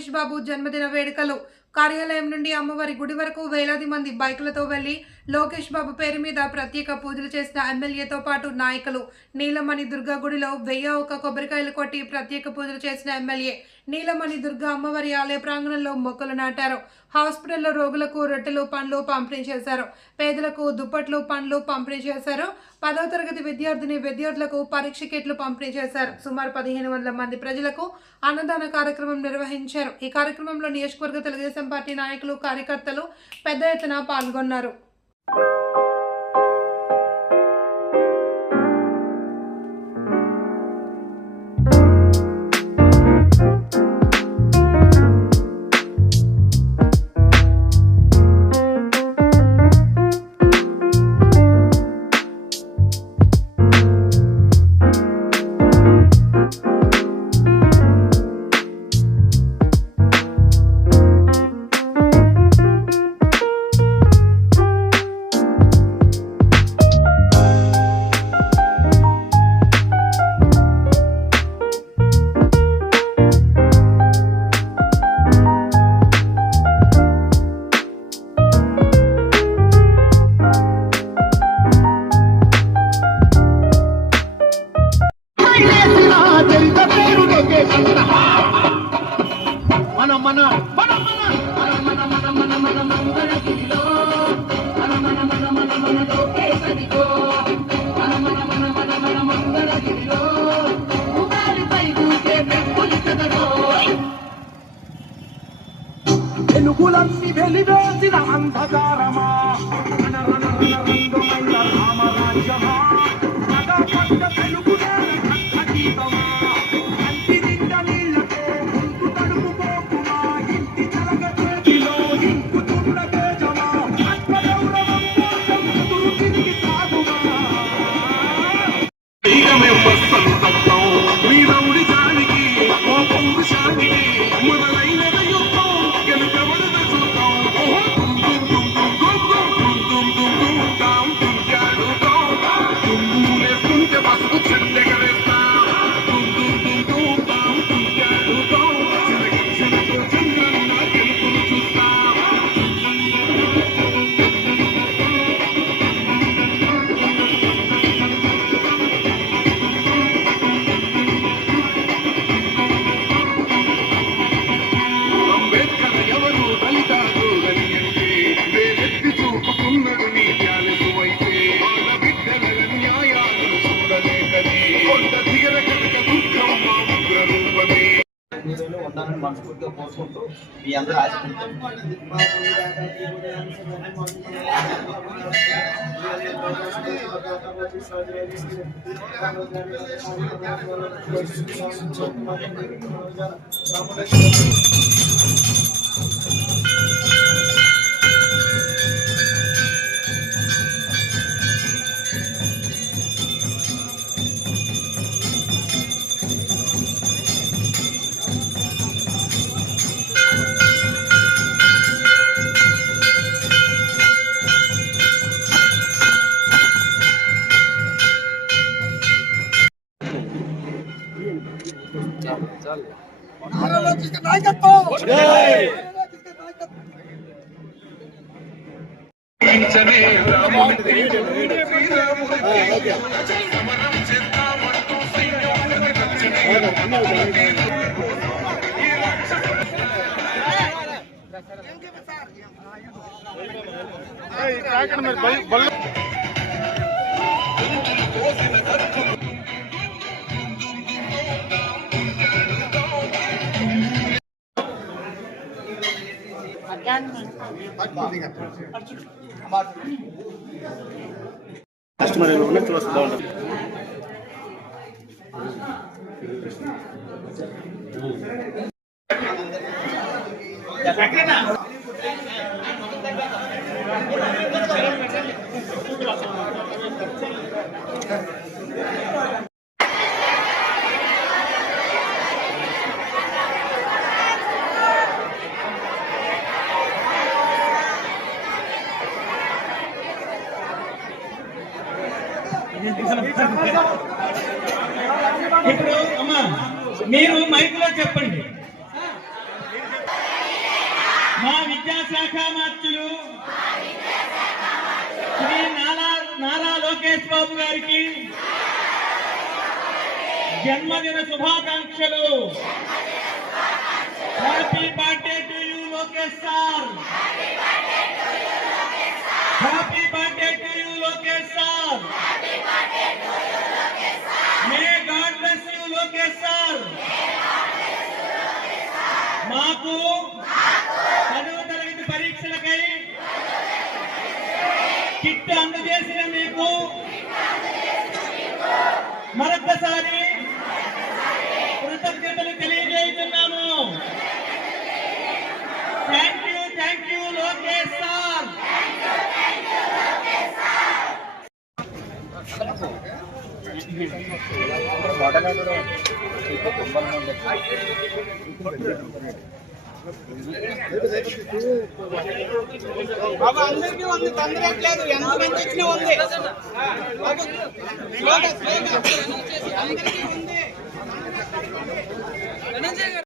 లోకేష్ బాబు జన్మదిన వేడుకలు కార్యాలయం నుండి అమ్మవారి గుడి వరకు వేలాది మంది బైకులతో వెళ్లి లోకేష్ బాబు పేరు మీద ప్రత్యేక పూజలు చేసిన ఎమ్మెల్యేతో పాటు నాయకులు. నీలమణి దుర్గా గుడిలో 1001 కొబ్బరికాయలు కొట్టి ప్రత్యేక పూజలు చేసిన ఎమ్మెల్యే నీలమణి దుర్గా అమ్మవారి ఆలయ ప్రాంగణంలో మొక్కలు నాటారు. హాస్పిటల్లో రోగులకు రొట్టెలు పండ్లు పంపిణీ చేశారు. పేదలకు దుప్పట్లు పండ్లు పంపిణీ చేశారు. 10వ తరగతి విద్యార్థులకు పరీక్ష కిట్లు పంపిణీ చేశారు. సుమారు 1500 మంది ప్రజలకు అన్నదాన కార్యక్రమం నిర్వహించారు. ఈ కార్యక్రమంలో నియోజకవర్గ తెలుగుదేశం పార్టీ నాయకులు కార్యకర్తలు పెద్ద ఎత్తున పాల్గొన్నారు. వెలుగులన్నీ వెలివేసిన అంధకారమా రామరాజ్యమా పడ్డ తెలుగునే గీతమా కంటి నిండా నీళ్ళకే ముందు తడుపుకోకుమా ఇంటి చలగ చేతిలో ఇంకుతున్న తేజమా ఆత్మగౌరవం కోసం ఎదురు తిరిగి సాగుమా వీరవుడి జానికి ఓ పౌరుషానికి మొదలైన ఉండాలని మనస్ఫూర్తిగా కోరుకుంటూ మీ అందరూ కస్టమర్ ఉన్నట్టు వస్తుందా ఉండదు. ఇప్పుడు అమ్మా మీరు మైకులో చెప్పండి. విద్యాశాఖ మంత్రులు శ్రీ నారా లోకేష్ బాబు గారికి జన్మదిన శుభాకాంక్షలు. Happy birthday to you Lokesh sir. Happy birthday to you Lokesh sir. May God bless you Lokesh sir. మాకు 10వ తరగతి పరీక్షలకై కిట్ అందజేసిన మీకు మరొకసారి కృతజ్ఞతలు తెలియజేస్తున్నాము. Thank you Lokesh sir. బాబా అందరికీ ఉంది, తొందర లేదు, ఎంతమంది వచ్చినా ఉంది. అందరికీ ఉంది.